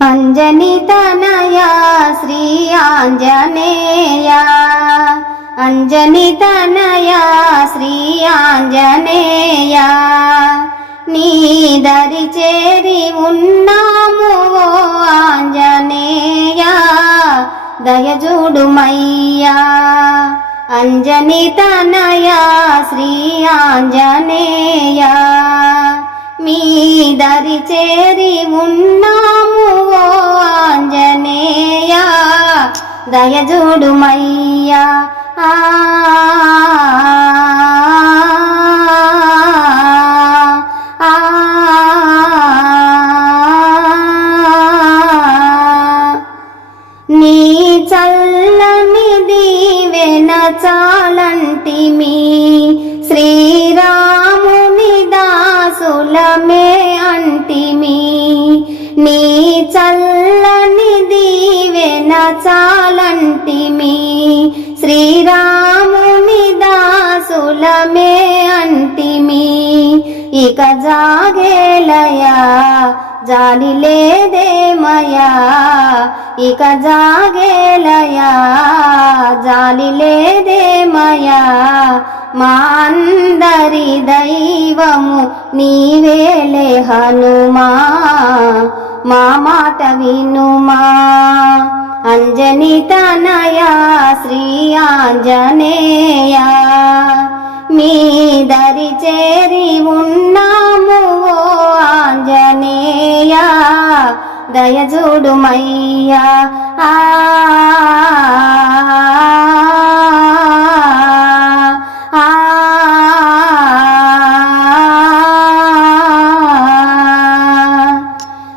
అంజని తనయ శ్రీ ఆంజనేయ అంజని తనయ శ్రీ ఆంజనేయ నీ దరి చేరి ఉన్నాము ఓ ఆంజనేయ దయజూడుమయ్యా అంజని తనయ శ్రీ ఆంజనేయ మీ దరి చేరి ఉన్నాము ఓ ఆంజనేయ దయజూడుమయ్యా నీ చల్లని దీవెన చాలంటిమి శ్రీరాముని దాసులమే అంటిమి నీ చల్లని దీవెన చాలంటిమి శ్రీరాముని దాసులమే అంటిమి ఇక జాగేలయా జాలి లేదేమయా ఇక జాగేలయా జాలి లేదేమయా మా అందరి దైవము నీవేలే హనుమా మా మాట వినుమా అంజని తనయ శ్రీ ఆంజనేయ మీ దరి చేరి ఉన్నాము ఓ ఆంజనేయ దయజూడుమయ్యా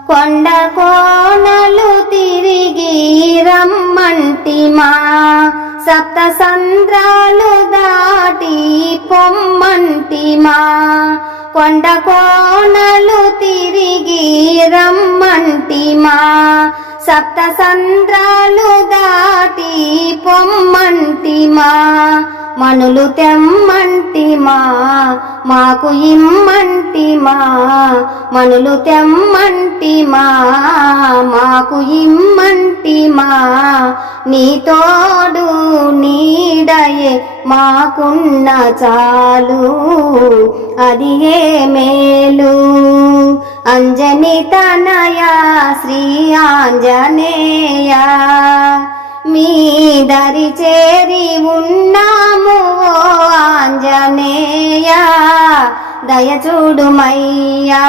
కొండ కోనలు తిరిగి రమ్మంటిమా సప్త సంద్రాలు దాటి పొమ్మంటిమా కొండ కోనలు తిరిగి రమ్మంటిమా సప్త సంద్రాలు దాటి పొమ్మంటిమా మనులు తెమ్మంటిమా మాకు ఇమ్మంటిమా మనులు తెమ్మంటిమా మాకు ఇమ్మంటిమా నీ తోడు నీడయే మాకున్న చాలు అది ఏ మేలు అంజని తనయ శ్రీ ఆంజనేయ మీ దరి చేరి ఉన్నాము ఓ ఆంజనేయ దయచూడుమయ్యా